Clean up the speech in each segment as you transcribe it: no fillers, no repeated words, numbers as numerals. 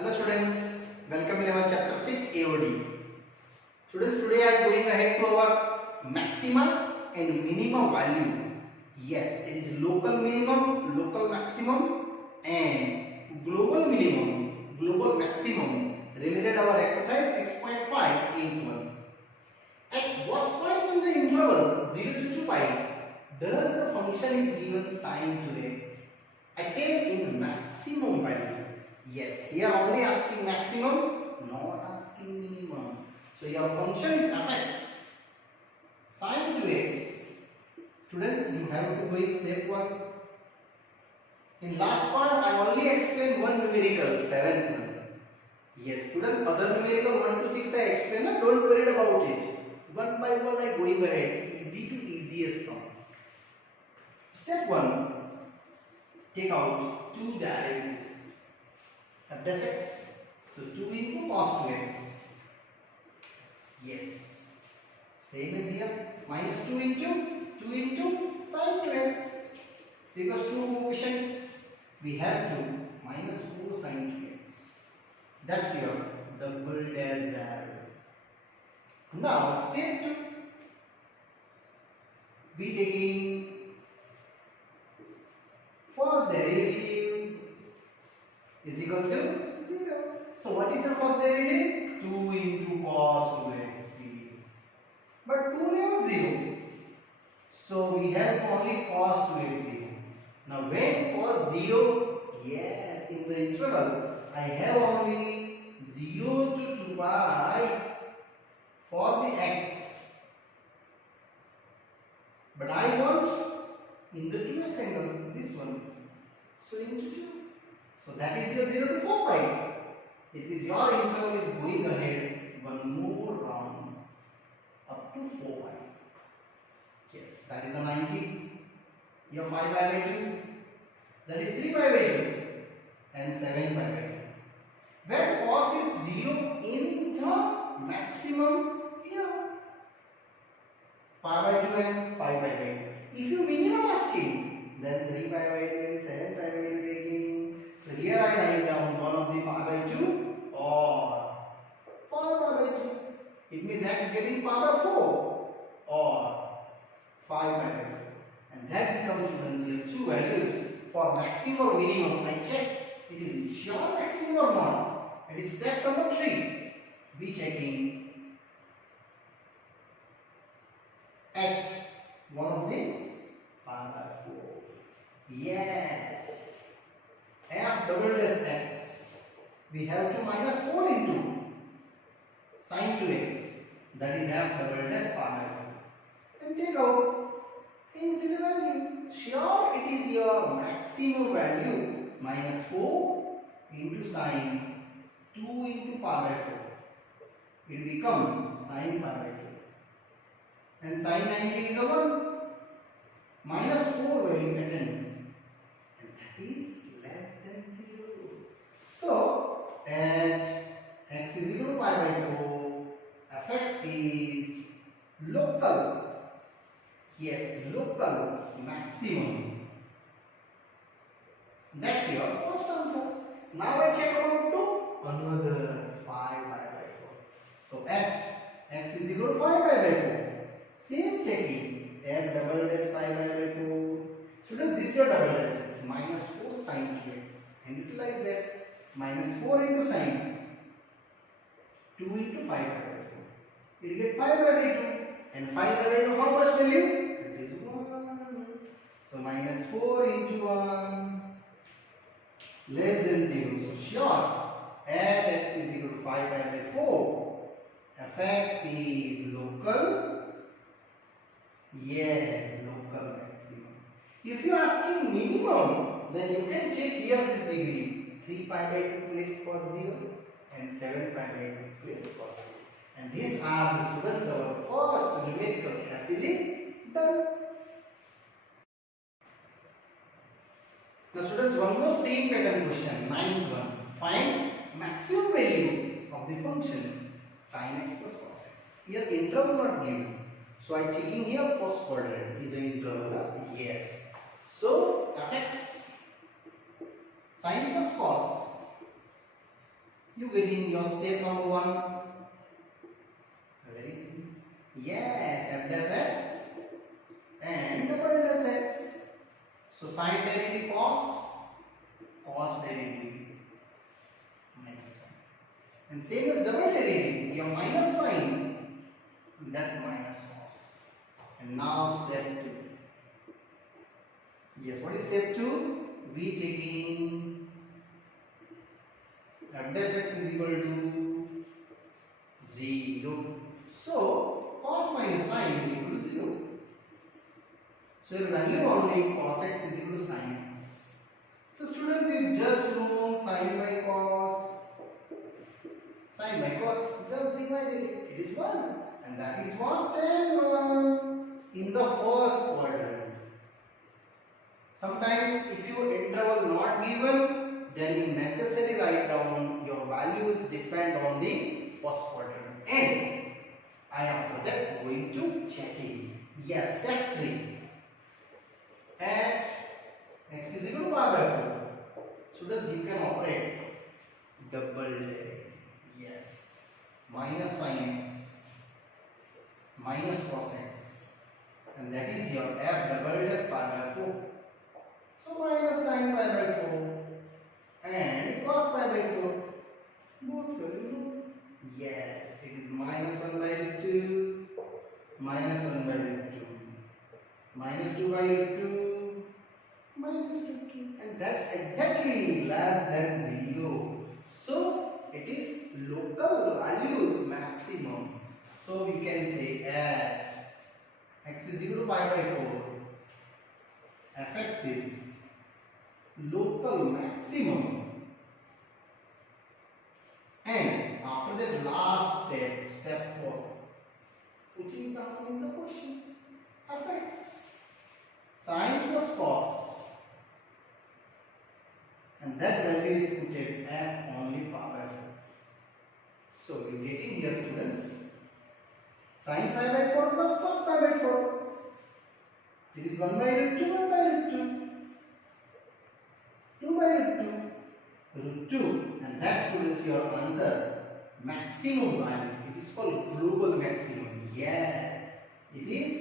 Hello students, welcome in our chapter 6 AOD. Students, today I am going ahead to our maxima and minimum value. Yes, it is local minimum, local maximum and global minimum, global maximum related our exercise 6.5 At what point in the interval 0 to 2 pi does the function is given sine 2x? Again in maximum value. Yes, here only asking maximum, not asking minimum. So your function is fx sine 2x. Students, you have to go in step 1. In last part, I only explained one numerical, 7th one. Yes, students, other numerical 1 to 6 I explained, don't worry about it. One by one I going ahead, easy to easiest sum. Step 1, take out two derivatives. F dash x, so 2 into cos 2x. Yes, same as here, minus 2 into sin 2x. Because two coefficients, we have to minus 4 sin 2x. That's your double dash derivative. Now, step 2, we taking first derivative is equal to 0. So what is the first derivative? 2 into cos 2x. But 2 never 0. So we have only cos 2x 0. Now when cos 0, yes, in the interval, I have only 0 to 2 pi for the x. But I want in the 2x angle, this one. So into 2. So that is your 0 to 4 pi. It means your interval is going ahead one more round up to 4 pi. Yes, that is the 90. Your 5 pi by 2. That is 3 pi by 2 and 7 pi by 2. When cos is 0 in the maximum here, pi by 2 and 5 pi by 2. If you minimum asking, then 3 pi by 2 and 7 pi by 2 taking. So here I write down one of the pi by 2 or 4 pi by 2. It means x getting pi by 4 or 5 pi by 4. And that becomes, students, here two values for maximum or minimum. I check it is sure maximum or not. It is step number 3. We checking at one of the pi by 4. Yes. F double dash x. We have to minus 4 into sin 2x. That is f double dash pi by 4. And take out incident value. Sure, it is your maximum value. Minus 4 into sin 2 into pi by 4. It becomes sin pi by 2. And sin 90 is a 1. Minus 4 value at 10. And that is less than 0. So, at x is equal to pi by 4, fx is local. Yes, local maximum. That's your first answer. Now I check about to another 5 pi by 4. So at x is equal to 5 pi by 4. Same checking. F double dash pi by 4. Students, this is your double dash. It's minus 4 sin 2x. And utilize that. Minus 4 into sin 2 into 5 pi by 4. You get 5 by 2. And 5 by 2, how much value? It is 1. So minus 4 into 1 less than 0. So sure, at x is equal to 5 pi by 4, fx is local. Yes, local maximum. If you are asking minimum, then you can check here this degree. 3 pi by 2 place cos 0 and 7 pi by 2 place cos 0. And these are the students our first numerical happily done. Now students, one more same pattern question, 9th one. Find maximum value of the function sin x plus cos x. Here interval not given. So I taking here first quadrant is an interval. Yes. So fx sin plus cos You getting your step number 1. Very easy. Yes, f dash x and double dash x. So sine derivative cos derivative minus sign. And same as double derivative, your minus sign, that minus cos. And now step 2. Yes, what is step 2? We taking f dash x is equal to 0. So cos minus sine is equal to 0. So your value only cos x is equal to sin x. So students, you just know sin by cos. Sin by cos, just divided it. It is 1. And that is what? 10 in the first quadrant. Sometimes if your interval not given, then you necessarily write down your values depend on the first quadrant. And I after that going to checking. Yes, step 3. At x is equal to pi by 4. Students, you can operate double derivative. Yes. Minus sin x minus cos x. And that is your f double dash pi by 4. So minus sin pi by 4 and cos pi by 4. Both value know. Yes, it is minus 1 by root 2, minus 1 by root 2, minus 2 by root 2, minus 2, and that's exactly less than 0. So it is local values maximum. So we can say at x is equal to pi by 4, fx is local maximum. And after that last step, step 4, putting down in the question, fx sin plus cos, and that value is put at only pi by 4. So you getting here, students, sin pi by 4 plus cos pi by 4. It is 1 by root 2, 1 by root 2, 2 by root 2, root 2, and that, students, your answer, maximum value. It is called global maximum. Yes, it is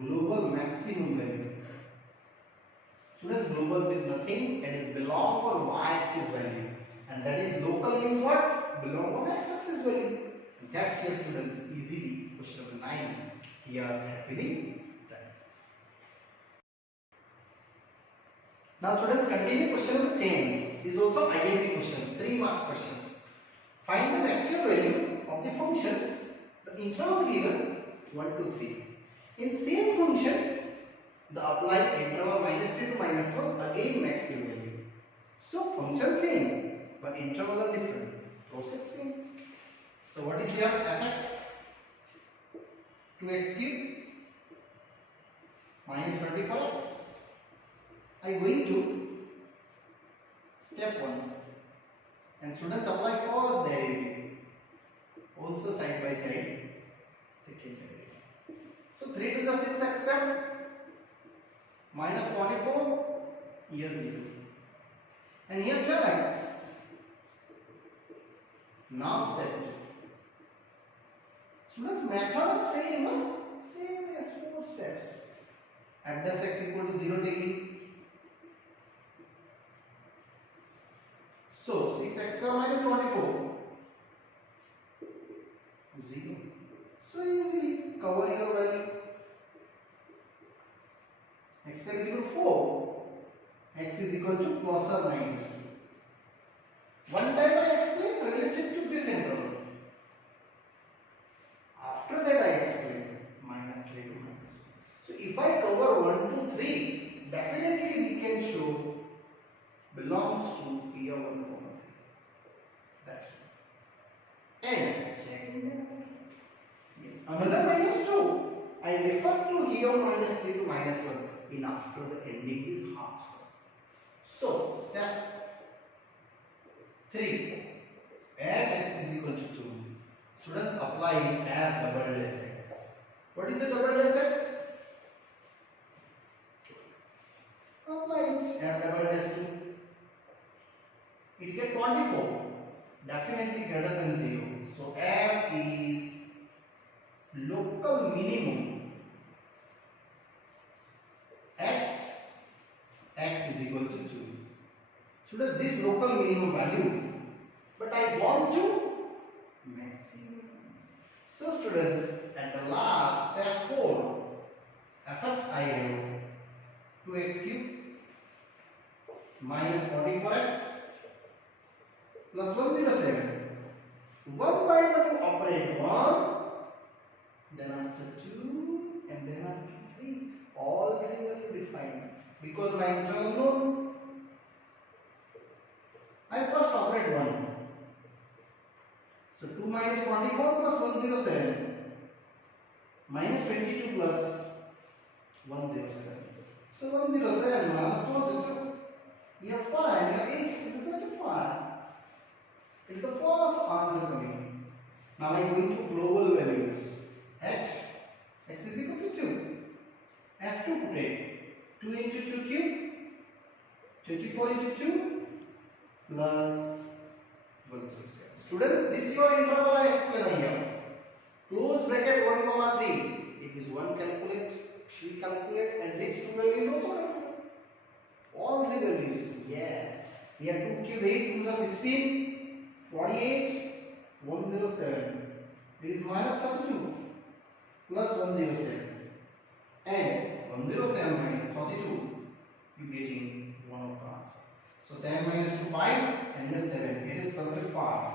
global maximum value. Students, global is nothing, it is belong on y-axis value, and that is local means what? Belong on x-axis value. And that's here, students, easily question number 9 here happily done. Now students, continue question number 10. This is also IMP questions, 3 marks question. Find the maximum value of the functions, the interval given 1 to 3. In same function, the applied interval -3 to -1, again maximum value. So function same, but interval are different. Process same. So what is your fx? 2x cube minus 24x. I going to step 1, and students apply first derivative, also side by side second derivative. So 3 to the 6x step minus 44, here 0, and here 12x. Now step 2. Students, method is same, no? Same as 4 steps. F dash x equal to 0 taking. So 6x square minus 24, 0. So easy, cover your value. X square is equal to 4. X is equal to plus or minus 2. One time I explained relative to this interval. After that I explained -3 to -2. So if I cover 1 to 3, definitely we can show belongs to here 1, 3. That's it. And checking them out. Yes, another -2. I refer to here -3 to -1 in after the ending is halves. So step 3. At x is equal to 2. Students, applying f double dash x. What is the double dash x? Apply it, f double dash 2. it get 24. Definitely greater than 0. So f is local minimum at x is equal to 2. So does this local minimum value, but I want to maximum. So students, at the last step 4, fx I have 2x cube minus 44x plus 107. 1 by 1 operate 1, then after 2, and then after 3. All 3 will be defined. Because my internal known, I first operate 1. So 2 minus 44 plus 107 minus 22 plus 107. So 107 minus 107. You have 5, you have 8, it is such a 5. It is the first answer coming. Now I go into global values. H, x is equal to 2. F2 put it. 2 into 2 cube, 24 into 2 plus 107. Students, this is your interval I explain here. Close bracket 1 comma 3. It is 1 calculate, 3 calculate, and this 2 values also calculate. All 3 values. Yes. Here 2 cube 8, 2 are 16, 48, 107. It is minus 32 plus 107. And 107 minus 32, you getting one of the answer. So 7 minus 2, 5, and here 7. It is simplified.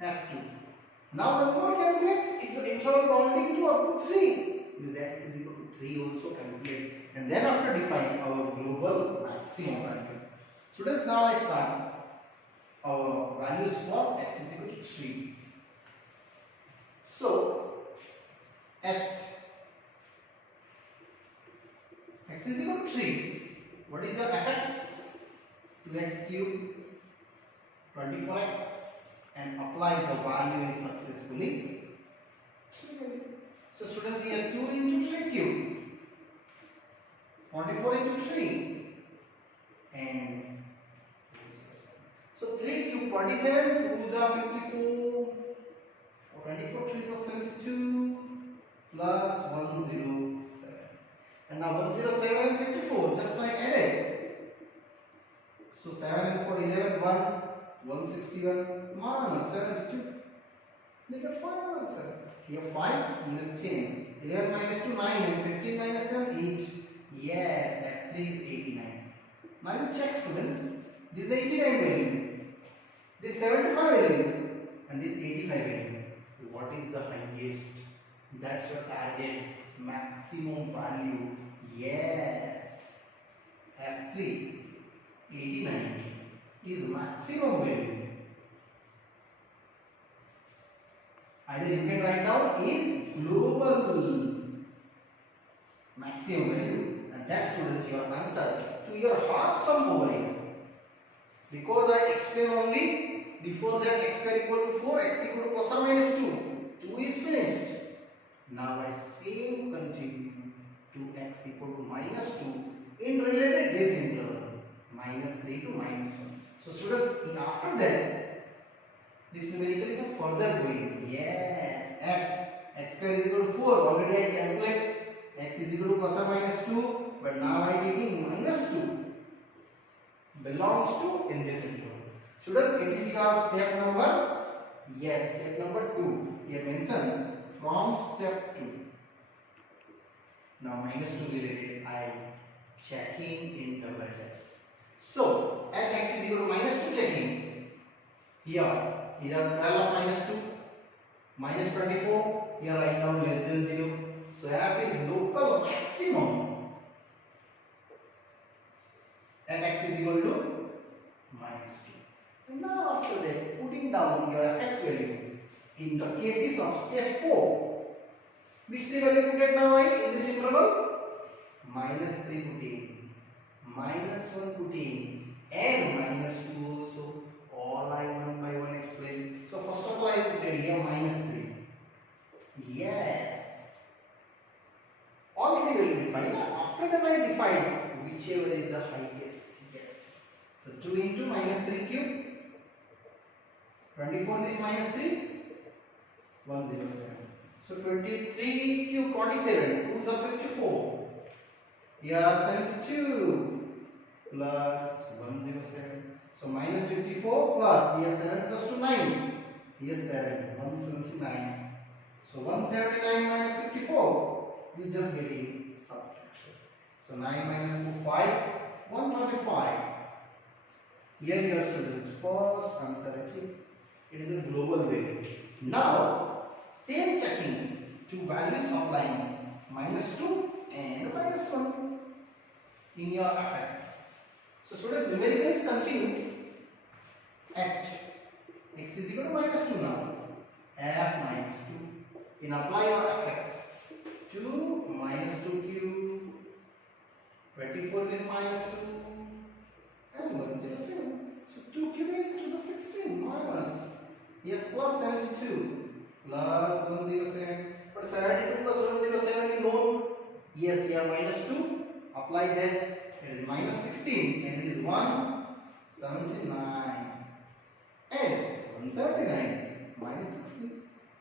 F2. Now when more calculate, it's an internal bounding to up to 3. Because x is equal to 3 also calculate. And then after define our global maximum value. Students, now I start our values for x is equal to 3. So at x is equal to 3. What is your fx? 2x cube, 24x, and apply the value successfully. So students, here 2 into 3 cube, 24 into 3, and so 3 cube 27, 2s are 54, 24 3s are 72, plus 107. And now 107 and 54, just like added. So 7 and 4, 11, 1, 161 minus 72. They got 5 answer. Here 5, here 10. 11 minus 2, 9, and 15 minus 7, 8. Yes, that 3 is 89. Now you check, students. This is 89 value. This 75 value. And this 85 value. What is the highest? That's your target maximum value. Yes. F3, 89 is maximum value. Either you can write down is global maximum value, and that, students, your answer to your hard sum over here. Because I explained only before that x square equal to 4, x equal to plus or minus 2. 2 is finished. Now I same continue to x equal to minus 2 in related this interval, minus 3 to minus 1. So students, after that, this numerical is a further going. Yes, at x square is equal to 4. Already I calculate x is equal to plus or minus 2, but now I taking minus 2 belongs to in this interval. Students, it is your step number, yes, step number 2. Here mentioned from step 2. Now minus 2 related, I checking interval test. So at x is equal to minus 2 checking. Here either 12 minus 2, minus 24, here write down less than 0. So f is local maximum at x is equal to minus 2. And now after that, putting down your fx value in the cases of step 4, which 3 value put it now in this interval? Minus 3 put in, minus 1 put in, and minus 2 also. All I one by one explain. So first of all, I put it here minus 3. Yes. All 3 will be defined. After that, I define whichever is the highest. Yes. So 2 2 into minus 3 cube. 24 into minus 3, 107. So 23 cube 27. 2s are 54. Here 72 plus 107. So minus 54 plus here 7 plus 2 9. Here 7 179. So 179 minus 54. You just getting subtraction. So 9 minus 4 5. 135. Here your students first answer achieved. It is a global value. Now same checking. Two values applying -2 and -1 in your fx. So students, numericals continue at x is equal to -2 now. F -2. In apply your fx. 2 -2 cube. 24 with -2 and 107. So 2 cube into the 16 minus. Yes, plus 72 plus 107. But 72 plus 107 is known. Yes, here -2. Apply that. It is -16 and it is 179. And 179 -16.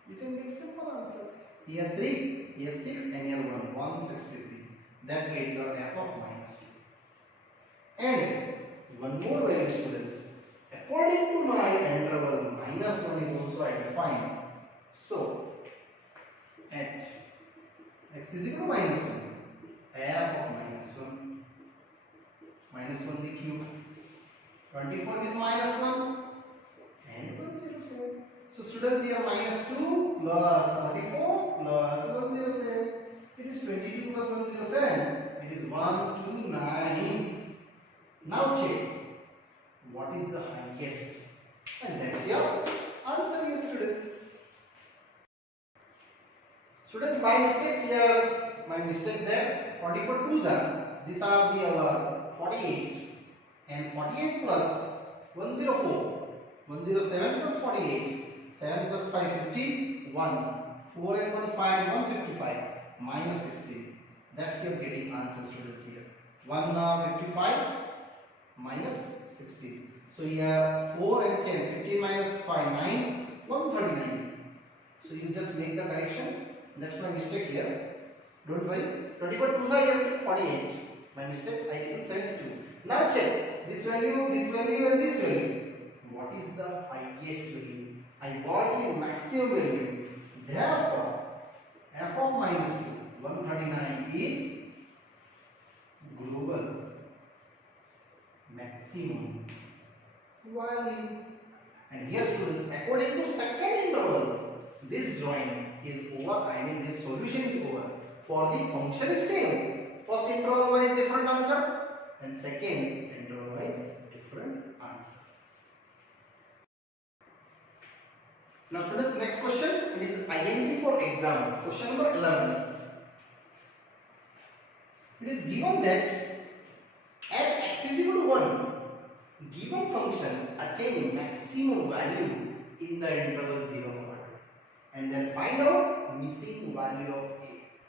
You can get simple answer. Here 3, here 6 and here 1. 163. That get your f of -2. And one more value, students. According to my interval, -1 is also I define. So at x is equal to -1, f of -1 the cube. 24 is -1 and 107. So students, here -2 plus 44 plus 107. It is 22 plus 107. It is 129. Now check what is the highest, and that's your answer here, students. Students, my mistakes here, my mistakes there. 24 twos are, these are the our 48 and 48 plus 104, 107 plus 48, 7 plus 5 15, 1, 4 and 1 5, 155 minus 16. That's your getting answer, students, here. 155 minus 16. So here 4 and 10, 15 minus 5, 9, 139. So you just make the correction. That's my mistake here. Don't worry. 24 twos are here, 48. My mistakes, I put 72. Now check this value, and this value. What is the highest value? I want the maximum value. Therefore, f of -2, 139 is global maximum value. And here, students, according to second interval, this drawing is over. I mean, this solution is over. For the function is same. First interval wise different answer, and second interval wise different answer. Now, students, next question. It is IMP for exam. Question number 11. It is given that at x is equal to 1, given function attain maximum value in the interval 0, and then find out missing value of a.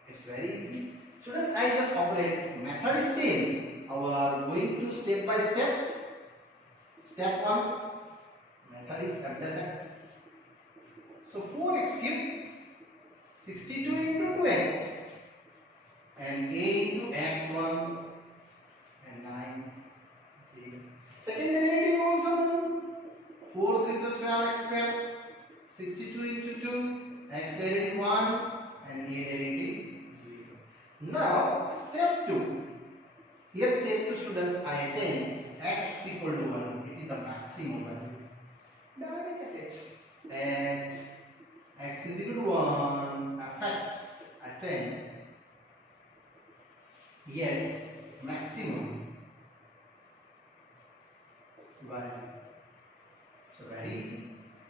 It's very easy. Students, I just operate. Method is same. Our going to step by step. Step 1. Method is f dash x. So 4x cube, 62 into 2x, and a into x1 and 9. See. Second derivative also known. 4 3 is 12x square. 62 into 2, x derivative 1 and a derivative 0. Now step 2. Here step 2, students, I attain at x equal to 1. It is a maximum value. Directly attach. At x is equal to 1, fx attain. Yes, maximum value. So very easy.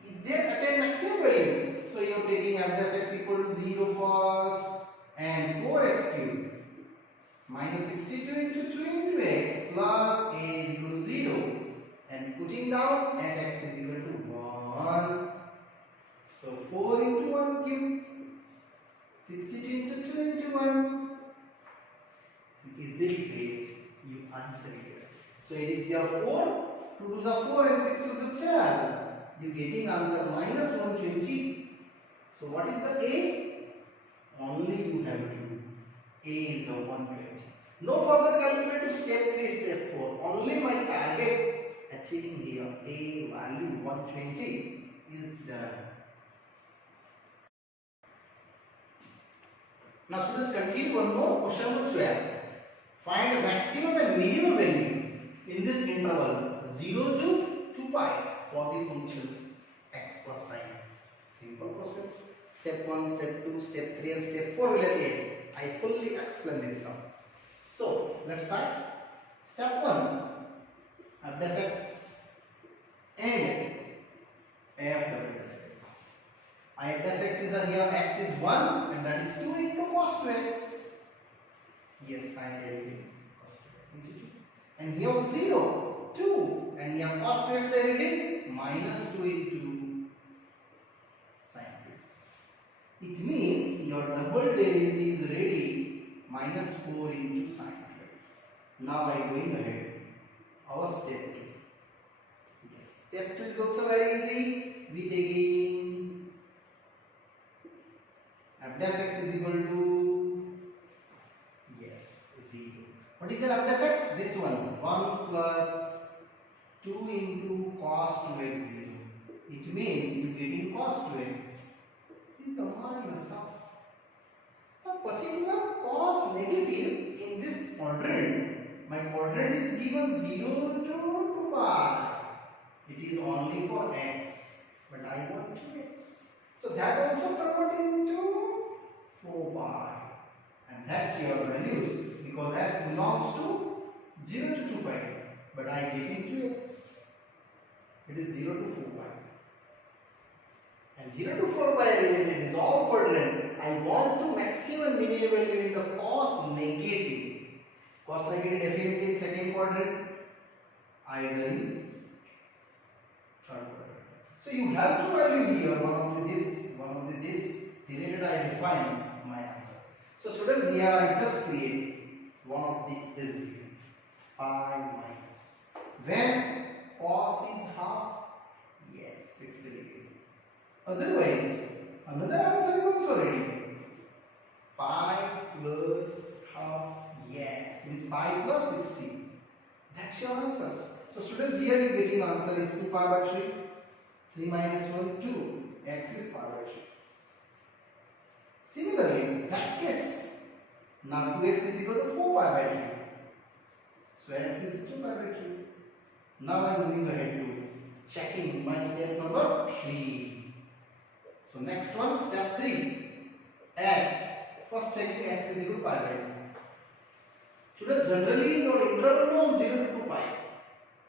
If they attain maximum value, so you are taking f dash x equal to 0 first, and 4x cube minus 62 into 2 into x plus a is equal to 0, and putting down at x is equal to 1. So 4 into 1 cube, 62 into 2 into 1. Easily great, you answer here. So it is your 4 2 to the 4 and 6 to the 12. You getting answer minus 120. So what is the A? Only you have to. A is a 120. No further calculate to step 3, step 4. Only my target achieving here. A value 120 is done. Now students, continue one more. Question number 12. Find maximum and minimum value in this interval 0 to 2 pi for the functions x plus sin x. Simple process. Step 1, step 2, step 3 and step 4 related. I fully explain this sum. So let's start. Step 1. F dash x and f double dash x. F dash x is here, x is 1 and that is 2 into cos 2x. Yes, sin derivative cos 2x into 2. And here 0, 2 and here cos 2x derivative minus 2 into sin 2x. It means your double derivative is ready, minus 4 into sin 2x. Now I am going ahead. Our step 2. Yes, step 2 is also very easy. We taking f dash x is equal to, yes, 0. What is your f dash x? This one, 1 plus 2 into cos 2x 0. It means you getting cos 2x is a minus half. Now particular cos negative in this quadrant, my quadrant is given 0 to 2 pi. It is only for x, but I want 2x. So that also convert into 4 pi. And that's your values because x belongs to 0 to 2 pi, but I get in 2x. It is 0 to 4 pi. And 0 to 4 pi related is all quadrant. I want to maximum minimum value in the cos negative. Cos negative definitely in second quadrant, either in third quadrant. So you have to value here one of the this related I define my answer. So students, here I just create one of the this here. 5 minus. When cos is half, yes, 60 degree. Otherwise, another answer is also ready. Pi plus half, yes, means pi plus 60. That's your answer. So students, here you getting answer is 2 pi by 3. 3 minus 1, 2. X is pi by 3. Similarly, in that case, now 2x is equal to 4 pi by 3. So x is 2 pi by 3. Now I am moving ahead to checking my step number 3. So next one, step 3. At first checking x is equal to pi by 3. Students, generally your interval from 0 to 2 pi.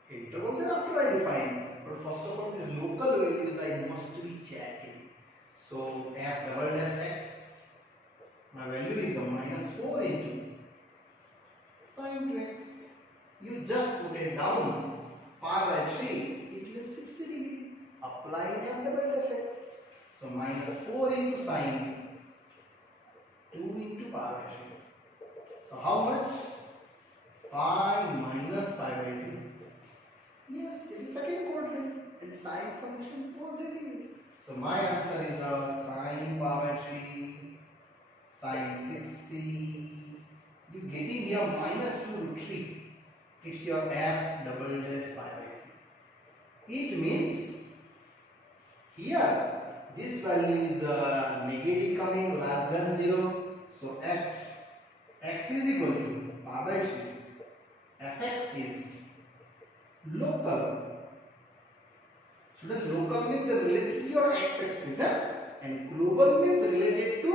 Interval thereafter I define. But first of all, these local values I must be checking. So f double dash x, my value is a minus 4 into sin 2x. You just put it down. Pi by 3, it is 60 degree. Apply f double dash x. So minus 4 into sin 2 into pi by 3. So how much? Pi minus pi by 2. Yes, it is second quadrant. Its sine function positive. So my answer is sin pi by 3, sin 60. You getting here minus 2 root 3. It's your f double dash pi by 3. It means here this value is negative coming less than 0. So x is equal to pi by 3. Fx is local. Students, local means related to your x-axis, and global means related to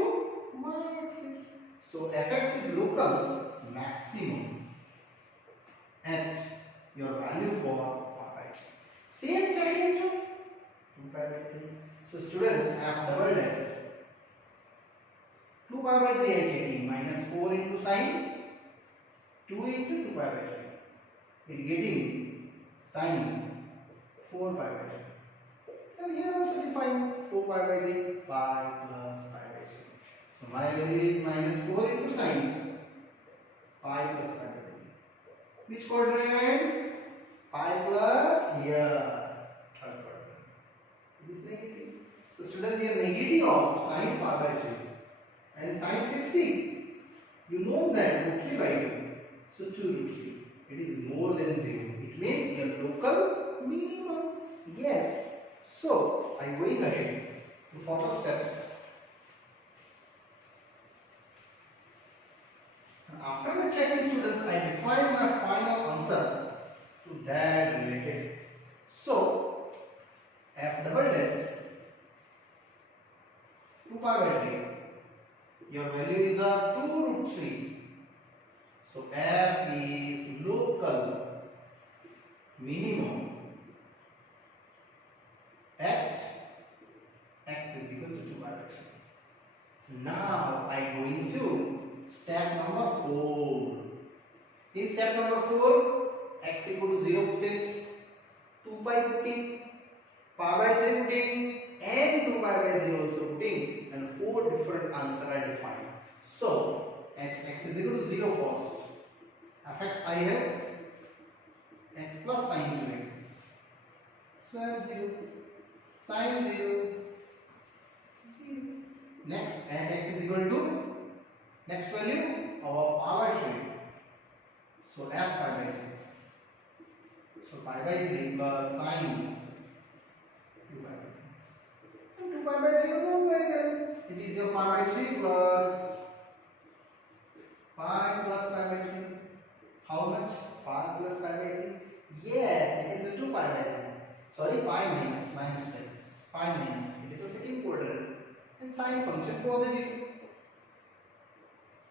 y-axis. So fx is local maximum at your value for pi by 3. Same checking to 2 pi by 3. So students, f double dash 2 pi by 3 I checking minus 4 into sin 2 into 2 pi by 3. It getting sin 4 pi by 3. And here also define 4 pi by 3, pi plus pi by 3. So my value is minus 4 into sin pi plus pi by 3. Which quadrant? Pi plus of sine pi by 3 and sine 60. You know that root 3 by 2. So 2 root 3. It is more than 0. It means your local minimum. Yes. So I am going ahead to further steps. After the checking, students, I define my final answer to that related. So f double dash 2 pi by 3. Your value is 2 root 3. So f is local minimum at x is equal to 2 pi by 3. Now I go into step number 4. In step number 4, x equal to 0 put it, 2 pi putting, pi by 3 putting, and 2 pi by 3 also putting, and 4 different answers are defined. So x is equal to 0 first. Fx I have x plus sine 2x. So I have 0. Sine 0. 0. Next, and x is equal to next value our pi by 3. So f pi by 3. So pi by 3 plus sine 2 pi by 3. And 2 pi by 3 you know very well. It is your pi by 3 plus pi plus pi by 3. How much? Pi plus pi by 3? Yes, it is a 2 pi by 3. Sorry, pi minus x. Pi minus. It is a second quadrant. And sine function positive.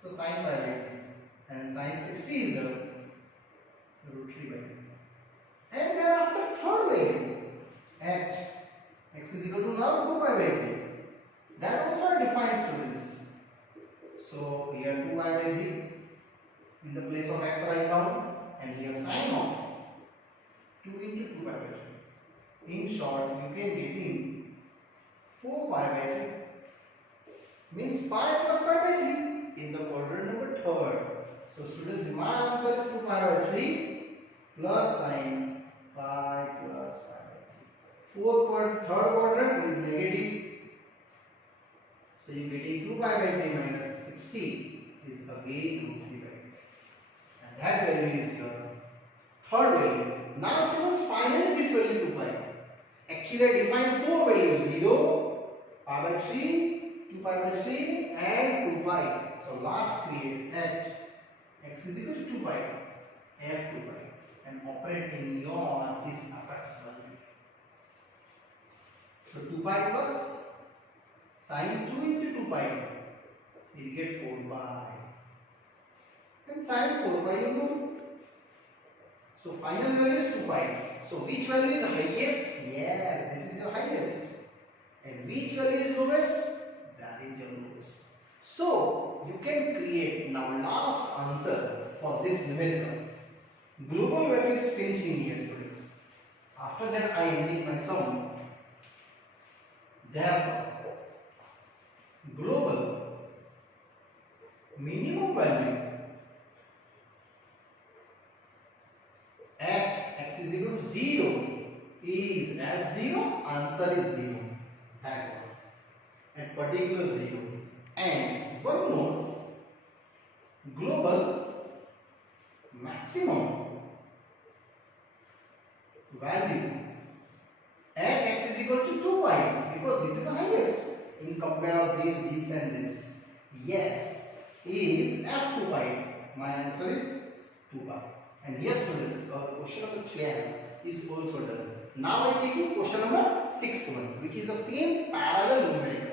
So sine pi by 3. And sine 60 is a root 3 by 3. And thereafter third value at x is equal to now 2 pi by 3. That also are defined, students. So here 2 pi by 3 in the place of x write down, and here sine of 2 into 2 pi by 3. In short, you can get in 4 pi by 3 means pi plus pi by 3 in the quadrant number 3rd. So students, my answer is 2 pi by 3 plus sine pi plus pi by 3. Third quadrant is negative. So you getting 2 pi by 3 minus 60 is again root 3 by 3. And that value is your third value. Now students, finally this value 2 pi. Actually I defined 4 values: 0, pi by 3, 2 pi by 3 and 2 pi. So last create at x is equal to 2 pi, f 2 pi, and operate in your this fx value. So 2 pi plus sine 2 into 2 pi, you get 4 pi. And sine 4 pi you know. So final value is 2 pi. So which value is the highest? Yes, this is your highest. And which value is lowest? That is your lowest. So you can create now last answer for this numerical. Global value is finished in here, students. After that I ending my sum. Therefore, global minimum value at x is equal to 0 is at 0, answer is 0. That one. At particular 0. And one more, global maximum value at x is equal to 2 pi, because this is the highest in compare of this and this. Yes, is f 2 pi. My answer is 2 pi. And here students, our question number 12 is also done. Now I check in question number 6th one, which is the same parallel numerical.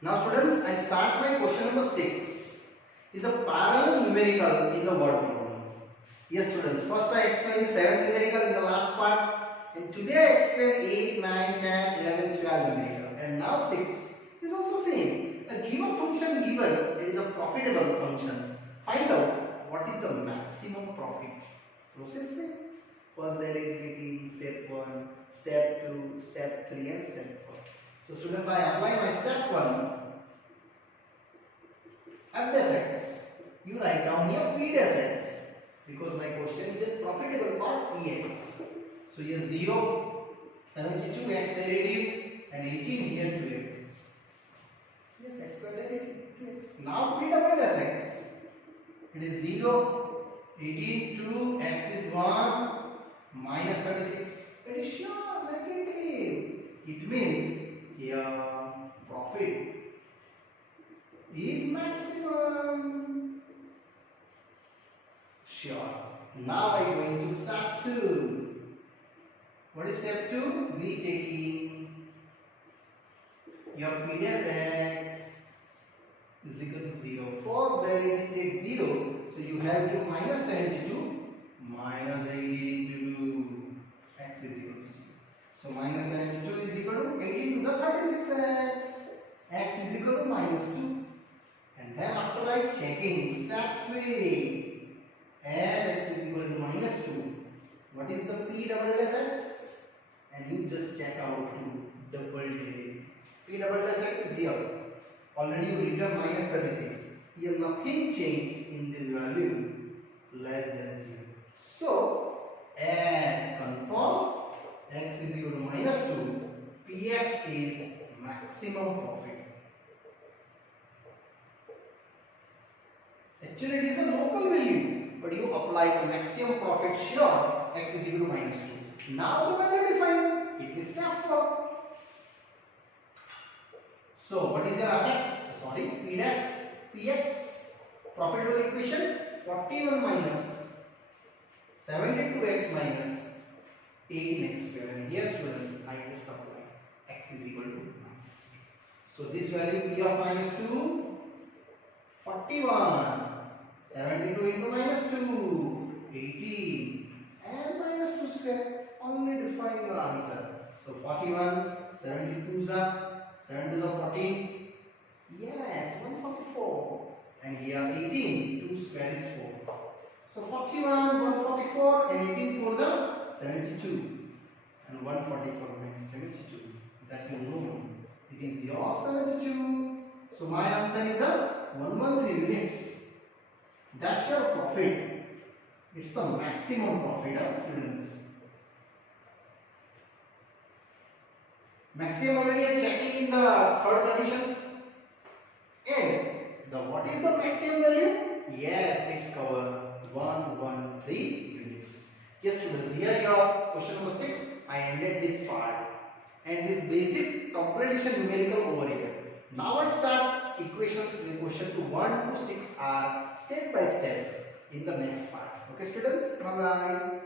Now students, I start my question number 6. Is a parallel numerical in the word problem. Yes students, first I explained 7 numerical in the last part, and today I explain 8, 9, 10, 11, 12 numerical, and now 6 is also same. A given function given, it is a profitable function. Find out what is the maximum profit. Process it. First derivative, step 1, step 2, step 3 and step 4. So students, I apply my step 1. F dash x. You write down here P dash x, because my question is a profitable part Px. So here 0, 72x derivative and 18 here 2x. Yes, x square derivative 2x. Now p double dash x. It is 0, 18, 2, x is 1, minus 36. It is sure negative. It means here profit is maximum. Sure. Now I am going to step 2. What is step 2? We taking your p dash x is equal to 0. First derivative take 0. So you have to minus 72 minus 18 into x is equal to 0. So minus 72 is equal to 18 to the 36x. X is equal to minus 2. And then after I checking step 3, add x is equal to minus 2. What is the p double dash x? And you just check out to double derivative. P double dash x is here. Already you written minus 36. Here nothing changed in this value less than 0. So add confirm x is equal to minus 2. Px is maximum profit. Actually it is a local value, but you apply the maximum profit sure x is equal to minus 2. Now the value defined. It is step 4. So what is your fx? Sorry, p dash px profitable equation 41 minus 72x minus 18x square. And here students I just apply x is equal to minus 2. So this value p of minus 2 41 72 into minus 2 18 and minus 2 square. Only define your answer. So 41 72 7 to the 14. Yes, 144. And here 18. 2 square is 4. So 41, 144 and 18 for the 72. And 144 makes 72. That you know. It is your 72. So my answer is a 113 units. That's your profit. It's the maximum profit of students. Maximum already are checking in the third conditions. And the what is the maximum value? Yes, it's cover 113 units. Yes students, here your question number 6. I ended this part and this basic comprehension numerical over here. Now I start equations in question to 1 to 6 are step by steps in the next part. Okay students, bye bye.